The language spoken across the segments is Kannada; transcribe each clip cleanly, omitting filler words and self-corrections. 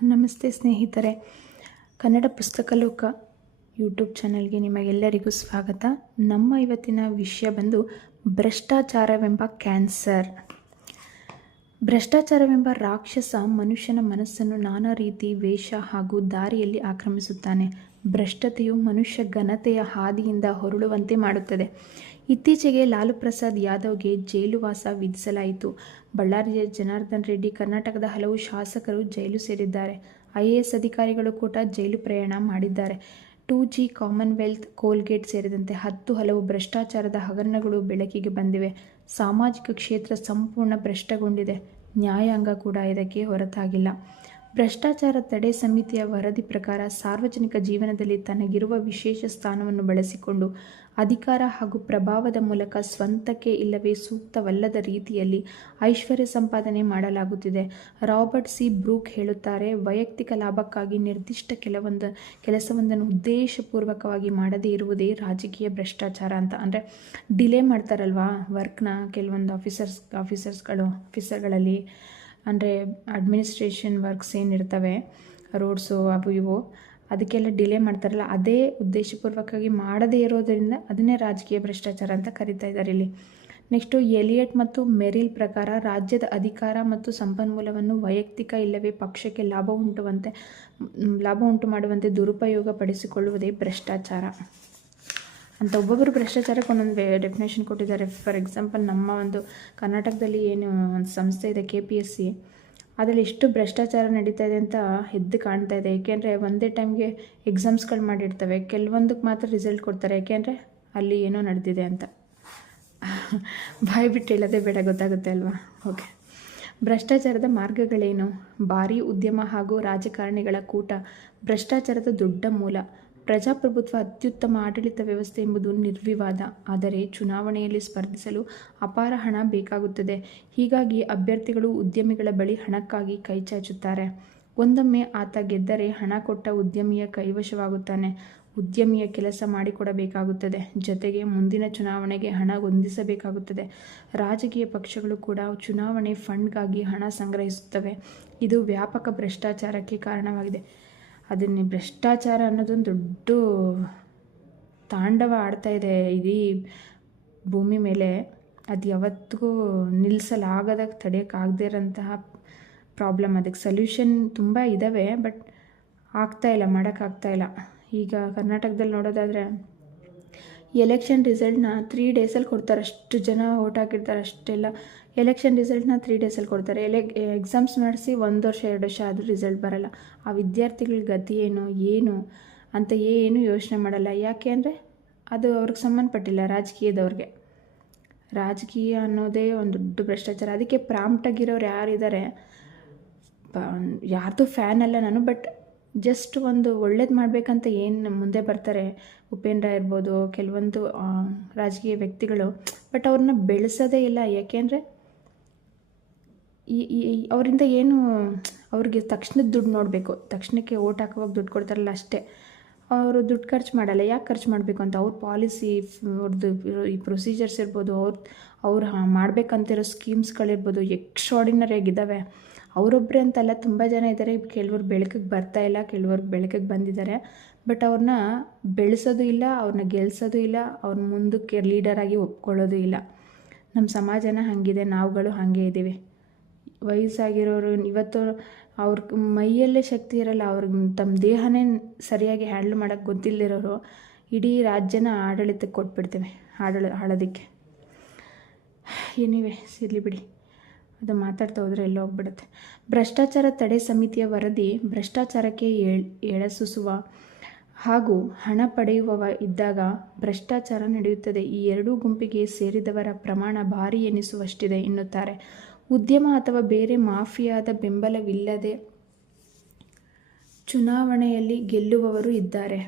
ನಮಸ್ತೆ ಸ್ನೇಹಿತರೆ, ಕನ್ನಡ ಪುಸ್ತಕ ಲೋಕ ಯೂಟ್ಯೂಬ್ ಚಾನಲ್ಗೆ ನಿಮಗೆಲ್ಲರಿಗೂ ಸ್ವಾಗತ. ನಮ್ಮ ಇವತ್ತಿನ ವಿಷಯ ಬಂದು ಭ್ರಷ್ಟಾಚಾರವೆಂಬ ಕ್ಯಾನ್ಸರ್. ಭ್ರಷ್ಟಾಚಾರವೆಂಬ ರಾಕ್ಷಸ ಮನುಷ್ಯನ ಮನಸ್ಸನ್ನು ನಾನಾ ರೀತಿ ವೇಷ ಹಾಗೂ ದಾರಿಯಲ್ಲಿ ಆಕ್ರಮಿಸುತ್ತಾನೆ. ಭ್ರಷ್ಟತೆಯು ಮನುಷ್ಯ ಘನತೆಯ ಹಾದಿಯಿಂದ ಹೊರಳುವಂತೆ ಮಾಡುತ್ತದೆ. ಇತ್ತೀಚೆಗೆ ಲಾಲು ಪ್ರಸಾದ್ ಯಾದವ್ಗೆ ಜೈಲುವಾಸ ವಿಧಿಸಲಾಯಿತು. ಬಳ್ಳಾರಿಯ ಜನಾರ್ದನ್ ರೆಡ್ಡಿ, ಕರ್ನಾಟಕದ ಹಲವು ಶಾಸಕರು ಜೈಲು ಸೇರಿದ್ದಾರೆ. IAS ಅಧಿಕಾರಿಗಳು ಕೂಡ ಜೈಲು ಪ್ರಯಾಣ ಮಾಡಿದ್ದಾರೆ. 2G, ಕಾಮನ್ವೆಲ್ತ್, ಕೋಲ್ಗೇಟ್ ಸೇರಿದಂತೆ ಹಲವು ಭ್ರಷ್ಟಾಚಾರದ ಹಗರಣಗಳು ಬೆಳಕಿಗೆ ಬಂದಿವೆ. ಸಾಮಾಜಿಕ ಕ್ಷೇತ್ರ ಸಂಪೂರ್ಣ ಭ್ರಷ್ಟಗೊಂಡಿದೆ. ನ್ಯಾಯಾಂಗ ಕೂಡ ಇದಕ್ಕೆ ಹೊರತಾಗಿಲ್ಲ. ಭ್ರಷ್ಟಾಚಾರ ತಡೆ ಸಮಿತಿಯ ವರದಿ ಪ್ರಕಾರ ಸಾರ್ವಜನಿಕ ಜೀವನದಲ್ಲಿ ತನಗಿರುವ ವಿಶೇಷ ಸ್ಥಾನವನ್ನು ಬಳಸಿಕೊಂಡು ಅಧಿಕಾರ ಹಾಗೂ ಪ್ರಭಾವದ ಮೂಲಕ ಸ್ವಂತಕ್ಕೆ ಇಲ್ಲವೇ ಸೂಕ್ತವಲ್ಲದ ರೀತಿಯಲ್ಲಿ ಐಶ್ವರ್ಯ ಸಂಪಾದನೆ ಮಾಡಲಾಗುತ್ತಿದೆ. Robert C. ಬ್ರೂಕ್ ಹೇಳುತ್ತಾರೆ, ವೈಯಕ್ತಿಕ ಲಾಭಕ್ಕಾಗಿ ನಿರ್ದಿಷ್ಟ ಕೆಲಸವೊಂದನ್ನು ಉದ್ದೇಶಪೂರ್ವಕವಾಗಿ ಮಾಡದೇ ಇರುವುದೇ ರಾಜಕೀಯ ಭ್ರಷ್ಟಾಚಾರ ಅಂತ. ಅಂದರೆ ಡಿಲೇ ಮಾಡ್ತಾರಲ್ವಾ ವರ್ಕ್ನ ಕೆಲವೊಂದು ಆಫೀಸರ್ಗಳಲ್ಲಿ, ಅಂದರೆ ಅಡ್ಮಿನಿಸ್ಟ್ರೇಷನ್ ವರ್ಕ್ಸ್ ಏನಿರ್ತವೆ, ರೋಡ್ಸು ಅವು ಇವು, ಅದಕ್ಕೆಲ್ಲ ಡಿಲೇ ಮಾಡ್ತಾರಲ್ಲ, ಅದೇ ಉದ್ದೇಶಪೂರ್ವಕವಾಗಿ ಮಾಡದೇ ಇರೋದರಿಂದ ಅದನ್ನೇ ರಾಜಕೀಯ ಭ್ರಷ್ಟಾಚಾರ ಅಂತ ಕರೀತಾ ಇದ್ದಾರೆ ಇಲ್ಲಿ. ನೆಕ್ಸ್ಟು ಎಲಿಯಟ್ ಮತ್ತು ಮೆರಿಲ್ ಪ್ರಕಾರ ರಾಜ್ಯದ ಅಧಿಕಾರ ಮತ್ತು ಸಂಪನ್ಮೂಲವನ್ನು ವೈಯಕ್ತಿಕ ಇಲ್ಲವೇ ಪಕ್ಷಕ್ಕೆ ಲಾಭ ಉಂಟು ಮಾಡುವಂತೆ ದುರುಪಯೋಗ ಪಡಿಸಿಕೊಳ್ಳುವುದೇ ಭ್ರಷ್ಟಾಚಾರ ಅಂತ. ಒಬ್ಬೊಬ್ಬರು ಭ್ರಷ್ಟಾಚಾರಕ್ಕೆ ಒಂದೊಂದು ಡೆಫಿನೇಷನ್ ಕೊಟ್ಟಿದ್ದಾರೆ. ಫಾರ್ ಎಕ್ಸಾಂಪಲ್, ನಮ್ಮ ಒಂದು ಕರ್ನಾಟಕದಲ್ಲಿ ಏನು ಒಂದು ಸಂಸ್ಥೆ ಇದೆ KPSC, ಅದರಲ್ಲಿ ಎಷ್ಟು ಭ್ರಷ್ಟಾಚಾರ ನಡೀತಾ ಇದೆ ಅಂತ ಎದ್ದು ಕಾಣ್ತಾ ಇದೆ. ಏಕೆಂದರೆ ಒಂದೇ ಟೈಮ್ಗೆ ಎಕ್ಸಾಮ್ಸ್ಗಳು ಮಾಡಿರ್ತವೆ, ಕೆಲವೊಂದಕ್ಕೆ ಮಾತ್ರ ರಿಸಲ್ಟ್ ಕೊಡ್ತಾರೆ. ಏಕೆಂದರೆ ಅಲ್ಲಿ ಏನೋ ನಡೆದಿದೆ ಅಂತ. ಬಾಯಿ ಬಿಟ್ಟು ಹೇಳೋದೇ ಬೇಡ, ಗೊತ್ತಾಗುತ್ತೆ ಅಲ್ವಾ? ಓಕೆ. ಭ್ರಷ್ಟಾಚಾರದ ಮಾರ್ಗಗಳೇನು? ಭಾರೀ ಉದ್ಯಮ ಹಾಗೂ ರಾಜಕಾರಣಿಗಳ ಕೂಟ ಭ್ರಷ್ಟಾಚಾರದ ದೊಡ್ಡ ಮೂಲ. ಪ್ರಜಾಪ್ರಭುತ್ವ ಅತ್ಯುತ್ತಮ ಆಡಳಿತ ವ್ಯವಸ್ಥೆ ಎಂಬುದು ನಿರ್ವಿವಾದ. ಆದರೆ ಚುನಾವಣೆಯಲ್ಲಿ ಸ್ಪರ್ಧಿಸಲು ಅಪಾರ ಹಣ ಬೇಕಾಗುತ್ತದೆ. ಹೀಗಾಗಿ ಅಭ್ಯರ್ಥಿಗಳು ಉದ್ಯಮಿಗಳ ಬಳಿ ಹಣಕ್ಕಾಗಿ ಕೈಚಾಚುತ್ತಾರೆ. ಒಂದೊಮ್ಮೆ ಆತ ಗೆದ್ದರೆ ಹಣ ಕೊಟ್ಟ ಉದ್ಯಮಿಯ ಕೈವಶವಾಗುತ್ತಾನೆ. ಉದ್ಯಮಿಯ ಕೆಲಸ ಮಾಡಿಕೊಡಬೇಕಾಗುತ್ತದೆ. ಜೊತೆಗೆ ಮುಂದಿನ ಚುನಾವಣೆಗೆ ಹಣ ಹೊಂದಿಸಬೇಕಾಗುತ್ತದೆ. ರಾಜಕೀಯ ಪಕ್ಷಗಳು ಕೂಡ ಚುನಾವಣೆ ಫಂಡ್ಗಾಗಿ ಹಣ ಸಂಗ್ರಹಿಸುತ್ತವೆ. ಇದು ವ್ಯಾಪಕ ಭ್ರಷ್ಟಾಚಾರಕ್ಕೆ ಕಾರಣವಾಗಿದೆ. ಅದನ್ನೇ ಭ್ರಷ್ಟಾಚಾರ ಅನ್ನೋದೊಂದು ದೊಡ್ಡ ತಾಂಡವ ಆಡ್ತಾ ಇದೆ ಇಡೀ ಭೂಮಿ ಮೇಲೆ. ಅದು ಯಾವತ್ತಿಗೂ ನಿಲ್ಲಿಸಲಾಗದ, ತಡೆಯೋಕ್ಕಾಗದೇ ಇರೋಂತಹ ಪ್ರಾಬ್ಲಮ್. ಅದಕ್ಕೆ ಸೊಲ್ಯೂಷನ್ ತುಂಬ ಇದ್ದಾವೆ, ಬಟ್ ಮಾಡೋಕ್ಕಾಗ್ತಾಯಿಲ್ಲ. ಈಗ ಕರ್ನಾಟಕದಲ್ಲಿ ನೋಡೋದಾದರೆ ಎಲೆಕ್ಷನ್ ರಿಸಲ್ಟ್ನ 3 ಡೇಸಲ್ಲಿ ಕೊಡ್ತಾರೆ. ಅಷ್ಟು ಜನ ಓಟ್ ಹಾಕಿರ್ತಾರೆ, ಅಷ್ಟೆಲ್ಲ ಎಲೆಕ್ಷನ್ ರಿಸಲ್ಟ್ನ 3 ಡೇಸಲ್ಲಿ ಕೊಡ್ತಾರೆ. ಎಕ್ಸಾಮ್ಸ್ ನಡೆಸಿ 1 ವರ್ಷ 2 ವರ್ಷ ಆದರೂ ರಿಸಲ್ಟ್ ಬರೋಲ್ಲ. ಆ ವಿದ್ಯಾರ್ಥಿಗಳ ಗತಿ ಏನು ಅಂತ ಏನು ಯೋಚನೆ ಮಾಡಲ್ಲ. ಯಾಕೆ ಅಂದರೆ ಅದು ಅವ್ರಿಗೆ ಸಂಬಂಧಪಟ್ಟಿಲ್ಲ. ರಾಜಕೀಯದವ್ರಿಗೆ ರಾಜಕೀಯ ಅನ್ನೋದೇ ಒಂದು ದೊಡ್ಡ ಭ್ರಷ್ಟಾಚಾರ. ಅದಕ್ಕೆ ಪ್ರಾಂಪ್ಟಾಗಿರೋರು ಯಾರಿದ್ದಾರೆ, ಯಾರ್ದು ಫ್ಯಾನ್ ಅಲ್ಲ ನಾನು, ಬಟ್ ಜಸ್ಟ್ ಒಂದು ಒಳ್ಳೇದು ಮಾಡಬೇಕಂತ ಏನು ಮುಂದೆ ಬರ್ತಾರೆ. ಉಪೇಂದ್ರ ಇರ್ಬೋದು, ಕೆಲವೊಂದು ರಾಜಕೀಯ ವ್ಯಕ್ತಿಗಳು, ಬಟ್ ಅವ್ರನ್ನ ಬೆಳೆಸೋದೇ ಇಲ್ಲ. ಯಾಕೆಂದರೆ ಅವರಿಂದ ಏನು, ಅವ್ರಿಗೆ ತಕ್ಷಣದ ದುಡ್ಡು ನೋಡಬೇಕು. ತಕ್ಷಣಕ್ಕೆ ಓಟ್ ಹಾಕುವಾಗ ದುಡ್ಡು ಕೊಡ್ತಾರಲ್ಲ, ಅಷ್ಟೇ. ಅವರು ದುಡ್ಡು ಖರ್ಚು ಮಾಡಲ್ಲ. ಯಾಕೆ ಖರ್ಚು ಮಾಡಬೇಕು ಅಂತ ಅವ್ರ ಪಾಲಿಸಿ, ಅವ್ರದ್ದು ಈ ಪ್ರೊಸೀಜರ್ಸ್ ಇರ್ಬೋದು, ಅವ್ರು ಮಾಡಬೇಕಂತಿರೋ ಸ್ಕೀಮ್ಸ್ಗಳಿರ್ಬೋದು, ಎಕ್ಸ್ಟ್ರಾಡಿನರಿಯಾಗಿದ್ದಾವೆ. ಅವರೊಬ್ಬರೇ ಅಂತಲ್ಲ, ತುಂಬ ಜನ ಇದ್ದಾರೆ. ಕೆಲವರು ಬೆಳಕಿಗೆ ಬರ್ತಾಯಿಲ್ಲ, ಕೆಲವರು ಬೆಳಕಿಗೆ ಬಂದಿದ್ದಾರೆ. ಬಟ್ ಅವ್ರನ್ನ ಬೆಳೆಸೋದು ಇಲ್ಲ, ಅವ್ರನ್ನ ಗೆಲ್ಸೋದು ಇಲ್ಲ, ಅವ್ರನ್ನ ಮುಂದಕ್ಕೆ ಲೀಡರಾಗಿ ಒಪ್ಕೊಳ್ಳೋದು ಇಲ್ಲ. ನಮ್ಮ ಸಮಾಜನ ಹಾಗಿದೆ, ನಾವುಗಳು ಹಾಗೆ ಇದ್ದೀವಿ. ವಯಸ್ಸಾಗಿರೋರು ಇವತ್ತು ಅವ್ರ ಮೈಯಲ್ಲೇ ಶಕ್ತಿ ಇರಲ್ಲ, ಅವ್ರಿಗೆ ತಮ್ಮ ದೇಹನೇ ಸರಿಯಾಗಿ ಹ್ಯಾಂಡಲ್ ಮಾಡೋಕ್ಕೆ ಗೊತ್ತಿಲ್ಲದಿರೋರು ಇಡೀ ರಾಜ್ಯನ ಆಡಳಿತಕ್ಕೆ ಕೊಟ್ಬಿಡ್ತೇವೆ, ಆಳೋದಕ್ಕೆ. ಏನಿವೆ ಇರಲಿ ಬಿಡಿ, ಅದು ಮಾತಾಡ್ತಾ ಹೋದರೆ ಎಲ್ಲೋ ಹೋಗ್ಬಿಡುತ್ತೆ. ಭ್ರಷ್ಟಾಚಾರ ತಡೆ ಸಮಿತಿಯ ವರದಿ ಭ್ರಷ್ಟಾಚಾರಕ್ಕೆ ಎಳಸುವ ಹಾಗೂ ಹಣ ಪಡೆಯುವವ ಇದ್ದಾಗ ಭ್ರಷ್ಟಾಚಾರ ನಡೆಯುತ್ತದೆ. ಈ ಎರಡೂ ಗುಂಪಿಗೆ ಸೇರಿದವರ ಪ್ರಮಾಣ ಭಾರಿ ಎನಿಸುವಷ್ಟಿದೆ ಎನ್ನುತ್ತಾರೆ. ಉದ್ಯಮ ಅಥವಾ ಬೇರೆ ಮಾಫಿಯಾದ ಬೆಂಬಲವಿಲ್ಲದೆ ಚುನಾವಣೆಯಲ್ಲಿ ಗೆಲ್ಲುವವರು ಇದ್ದಾರೆ.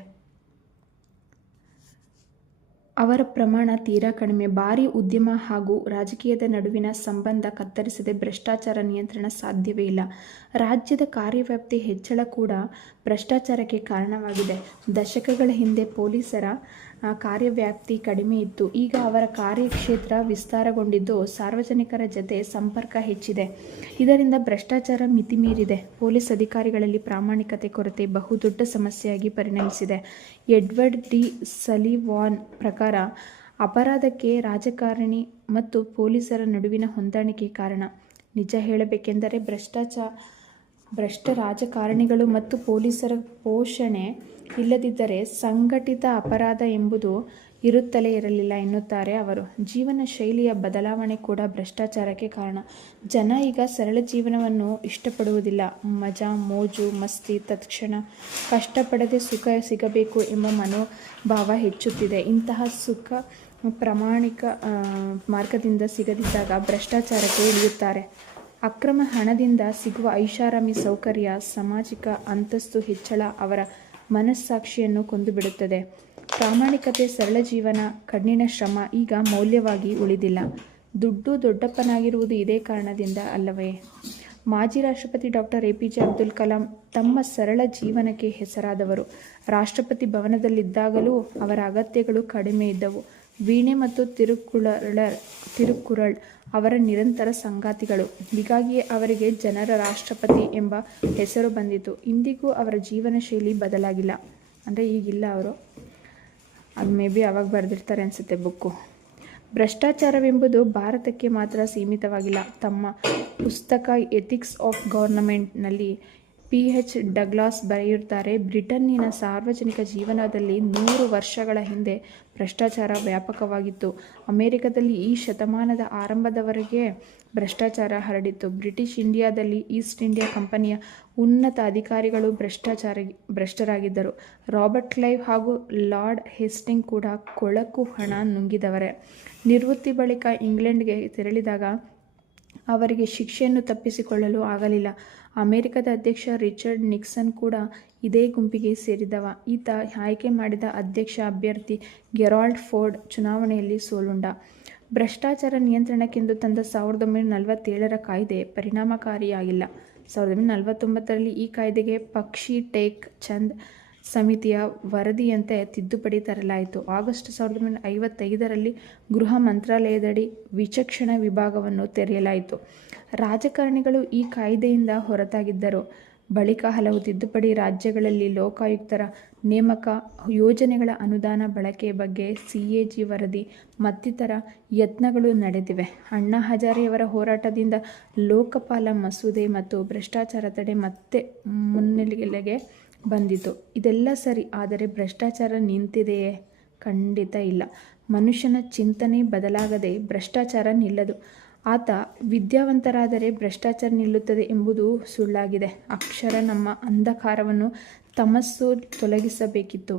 ಅವರ ಪ್ರಮಾಣ ತೀರಾ ಕಡಿಮೆ. ಭಾರಿ ಉದ್ಯಮ ಹಾಗೂ ರಾಜಕೀಯದ ನಡುವಿನ ಸಂಬಂಧ ಕತ್ತರಿಸದೆ ಭ್ರಷ್ಟಾಚಾರ ನಿಯಂತ್ರಣ ಸಾಧ್ಯವೇ ಇಲ್ಲ. ರಾಜ್ಯದ ಕಾರ್ಯವ್ಯಾಪ್ತಿ ಹೆಚ್ಚಳ ಕೂಡ ಭ್ರಷ್ಟಾಚಾರಕ್ಕೆ ಕಾರಣವಾಗಿದೆ. ದಶಕಗಳ ಹಿಂದೆ ಪೊಲೀಸರ ಕಾರ್ಯವ್ಯಾಪ್ತಿ ಕಡಿಮೆ ಇತ್ತು. ಈಗ ಅವರ ಕಾರ್ಯಕ್ಷೇತ್ರ ವಿಸ್ತಾರಗೊಂಡಿದ್ದು ಸಾರ್ವಜನಿಕರ ಜತೆ ಸಂಪರ್ಕ ಹೆಚ್ಚಿದೆ. ಇದರಿಂದ ಭ್ರಷ್ಟಾಚಾರ ಮಿತಿಮೀರಿದೆ. ಪೊಲೀಸ್ ಅಧಿಕಾರಿಗಳಲ್ಲಿ ಪ್ರಾಮಾಣಿಕತೆ ಕೊರತೆ ಬಹುದೊಡ್ಡ ಸಮಸ್ಯೆಯಾಗಿ ಪರಿಣಮಿಸಿದೆ. ಎಡ್ವರ್ಡ್ ಡಿ ಸಲಿವಾನ್ ಪ್ರಕಾರ ಅಪರಾಧಕ್ಕೆ ರಾಜಕಾರಣಿ ಮತ್ತು ಪೊಲೀಸರ ನಡುವಿನ ಹೊಂದಾಣಿಕೆ ಕಾರಣ. ನಿಜ ಹೇಳಬೇಕೆಂದರೆ ಭ್ರಷ್ಟ ರಾಜಕಾರಣಿಗಳು ಮತ್ತು ಪೊಲೀಸರ ಪೋಷಣೆ ಇಲ್ಲದಿದ್ದರೆ ಸಂಘಟಿತ ಅಪರಾಧ ಎಂಬುದು ಇರುತ್ತಲೇ ಇರಲಿಲ್ಲ ಎನ್ನುತ್ತಾರೆ ಅವರು. ಜೀವನ ಶೈಲಿಯ ಬದಲಾವಣೆ ಕೂಡ ಭ್ರಷ್ಟಾಚಾರಕ್ಕೆ ಕಾರಣ. ಜನ ಈಗ ಸರಳ ಜೀವನವನ್ನು ಇಷ್ಟಪಡುವುದಿಲ್ಲ. ಮಜಾ, ಮೋಜು, ಮಸ್ತಿ, ತತ್ಕ್ಷಣ ಕಷ್ಟಪಡದೆ ಸುಖ ಸಿಗಬೇಕು ಎಂಬ ಮನೋಭಾವ ಹೆಚ್ಚುತ್ತಿದೆ. ಇಂತಹ ಸುಖ ಪ್ರಾಮಾಣಿಕ ಮಾರ್ಗದಿಂದ ಸಿಗದಿದ್ದಾಗ ಭ್ರಷ್ಟಾಚಾರಕ್ಕೆ ಇಳಿಯುತ್ತಾರೆ. ಅಕ್ರಮ ಹಣದಿಂದ ಸಿಗುವ ಐಷಾರಾಮಿ ಸೌಕರ್ಯ, ಸಾಮಾಜಿಕ ಅಂತಸ್ತು ಹೆಚ್ಚಳ ಅವರ ಮನಸ್ಸಾಕ್ಷಿಯನ್ನು ಕೊಂದುಬಿಡುತ್ತದೆ. ಪ್ರಾಮಾಣಿಕತೆ, ಸರಳ ಜೀವನ, ಕಠಿಣ ಶ್ರಮ ಈಗ ಮೌಲ್ಯವಾಗಿ ಉಳಿದಿಲ್ಲ. ದುಡ್ಡು ದೊಡ್ಡಪ್ಪನಾಗಿರುವುದು ಇದೇ ಕಾರಣದಿಂದ ಅಲ್ಲವೇ? ಮಾಜಿ ರಾಷ್ಟ್ರಪತಿ ಡಾಕ್ಟರ್ APJ ಅಬ್ದುಲ್ ಕಲಾಂ ತಮ್ಮ ಸರಳ ಜೀವನಕ್ಕೆ ಹೆಸರಾದವರು. ರಾಷ್ಟ್ರಪತಿ ಭವನದಲ್ಲಿದ್ದಾಗಲೂ ಅವರ ಅಗತ್ಯಗಳು ಕಡಿಮೆ ಇದ್ದವು. ವೀಣೆ ಮತ್ತು ತಿರುಕುರಳ್ ಅವರ ನಿರಂತರ ಸಂಗಾತಿಗಳು. ಹೀಗಾಗಿಯೇ ಅವರಿಗೆ ಜನರ ರಾಷ್ಟ್ರಪತಿ ಎಂಬ ಹೆಸರು ಬಂದಿತು. ಇಂದಿಗೂ ಅವರ ಜೀವನ ಶೈಲಿ ಬದಲಾಗಿಲ್ಲ. ಅಂದರೆ ಈಗಿಲ್ಲ ಅವರು, ಅದು ಮೇ ಬಿ ಅವಾಗ ಬರೆದಿರ್ತಾರೆ ಅನಿಸುತ್ತೆ ಬುಕ್ಕು. ಭ್ರಷ್ಟಾಚಾರವೆಂಬುದು ಭಾರತಕ್ಕೆ ಮಾತ್ರ ಸೀಮಿತವಾಗಿಲ್ಲ. ತಮ್ಮ ಪುಸ್ತಕ ಎಥಿಕ್ಸ್ ಆಫ್ ಗವರ್ನಮೆಂಟ್ನಲ್ಲಿ PH ಡಗ್ಲಾಸ್ ಬರೆಯುತ್ತಾರೆ, ಬ್ರಿಟನ್ನಿನ ಸಾರ್ವಜನಿಕ ಜೀವನದಲ್ಲಿ 100 ವರ್ಷಗಳ ಹಿಂದೆ ಭ್ರಷ್ಟಾಚಾರ ವ್ಯಾಪಕವಾಗಿತ್ತು. ಅಮೆರಿಕದಲ್ಲಿ ಈ ಶತಮಾನದ ಆರಂಭದವರೆಗೆ ಭ್ರಷ್ಟಾಚಾರ ಹರಡಿತ್ತು. ಬ್ರಿಟಿಷ್ ಇಂಡಿಯಾದಲ್ಲಿ ಈಸ್ಟ್ ಇಂಡಿಯಾ ಕಂಪನಿಯ ಉನ್ನತ ಅಧಿಕಾರಿಗಳು ಭ್ರಷ್ಟರಾಗಿದ್ದರು. ರಾಬರ್ಟ್ ಕ್ಲೈವ್ ಹಾಗೂ ಲಾರ್ಡ್ ಹೇಸ್ಟಿಂಗ್ ಕೂಡ ಕೊಳಕು ಹಣ ನುಂಗಿದವರೇ. ನಿವೃತ್ತಿ ಬಳಿಕ ಇಂಗ್ಲೆಂಡ್ಗೆ ತೆರಳಿದಾಗ ಅವರಿಗೆ ಶಿಕ್ಷೆಯನ್ನು ತಪ್ಪಿಸಿಕೊಳ್ಳಲು ಆಗಲಿಲ್ಲ. ಅಮೆರಿಕದ ಅಧ್ಯಕ್ಷ ರಿಚರ್ಡ್ ನಿಕ್ಸನ್ ಕೂಡ ಇದೇ ಗುಂಪಿಗೆ ಸೇರಿದವ. ಈತ ಆಯ್ಕೆ ಮಾಡಿದ ಅಧ್ಯಕ್ಷ ಅಭ್ಯರ್ಥಿ ಗೆರಾಲ್ಡ್ ಫೋರ್ಡ್ ಚುನಾವಣೆಯಲ್ಲಿ ಸೋಲುಂಡ. ಭ್ರಷ್ಟಾಚಾರ ನಿಯಂತ್ರಣಕ್ಕೆಂದು ತಂದ 1947ರ ಕಾಯ್ದೆ ಪರಿಣಾಮಕಾರಿಯಾಗಿಲ್ಲ. 1949ರಲ್ಲಿ ಈ ಕಾಯ್ದೆಗೆ ಪಕ್ಷಿ ಟೇಕ್ ಚಂದ್ ಸಮಿತಿಯ ವರದಿಯಂತೆ ತಿದ್ದುಪಡಿ ತರಲಾಯಿತು. ಆಗಸ್ಟ್ 1955ರಲ್ಲಿ ಗೃಹ ಮಂತ್ರಾಲಯದಡಿ ವಿಚಕ್ಷಣ ವಿಭಾಗವನ್ನು ತೆರೆಯಲಾಯಿತು. ರಾಜಕಾರಣಿಗಳು ಈ ಕಾಯ್ದೆಯಿಂದ ಹೊರತಾಗಿದ್ದರು. ಬಳಿಕ ಹಲವು ತಿದ್ದುಪಡಿ, ರಾಜ್ಯಗಳಲ್ಲಿ ಲೋಕಾಯುಕ್ತರ ನೇಮಕ, ಯೋಜನೆಗಳ ಅನುದಾನ ಬಳಕೆ ಬಗ್ಗೆ CAG ವರದಿ ಮತ್ತಿತರ ಯತ್ನಗಳು ನಡೆದಿವೆ. ಅಣ್ಣಾ ಹಜಾರೆಯವರ ಹೋರಾಟದಿಂದ ಲೋಕಪಾಲ ಮಸೂದೆ ಮತ್ತು ಭ್ರಷ್ಟಾಚಾರ ತಡೆ ಮತ್ತೆ ಮುನ್ನೆಲೆಗೆ ಬಂದಿತು. ಇದೆಲ್ಲ ಸರಿ, ಆದರೆ ಭ್ರಷ್ಟಾಚಾರ ನಿಂತಿದೆಯೇ? ಖಂಡಿತ ಇಲ್ಲ. ಮನುಷ್ಯನ ಚಿಂತನೆ ಬದಲಾಗದೆ ಭ್ರಷ್ಟಾಚಾರ ನಿಲ್ಲದು. ಆತ ವಿದ್ಯಾವಂತರಾದರೆ ಭ್ರಷ್ಟಾಚಾರ ನಿಲ್ಲುತ್ತದೆ ಎಂಬುದು ಸುಳ್ಳಾಗಿದೆ. ಅಕ್ಷರ ನಮ್ಮ ಅಂಧಕಾರವನ್ನು ತಮಸ್ಸು ತೊಲಗಿಸಬೇಕಿತ್ತು.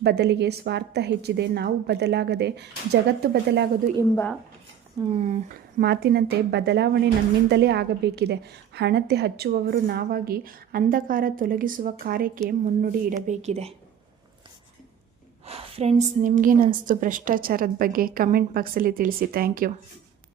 ಬದಲಿಗೆ ಸ್ವಾರ್ಥ ಹೆಚ್ಚಿದೆ. ನಾವು ಬದಲಾಗದೆ ಜಗತ್ತು ಬದಲಾಗದು ಎಂಬ ಮಾತಿನಂತೆ ಬದಲಾವಣೆ ನಮ್ಮಿಂದಲೇ ಆಗಬೇಕಿದೆ. ಹಣತೆ ಹಚ್ಚುವವರು ನಾವಾಗಿ ಅಂಧಕಾರ ತೊಲಗಿಸುವ ಕಾರ್ಯಕ್ಕೆ ಮುನ್ನುಡಿ ಇಡಬೇಕಿದೆ. ಫ್ರೆಂಡ್ಸ್, ನಿಮಗೇನು ಅನಿಸ್ತು ಭ್ರಷ್ಟಾಚಾರದ ಬಗ್ಗೆ? ಕಮೆಂಟ್ ಬಾಕ್ಸಲ್ಲಿ ತಿಳಿಸಿ. Thank you.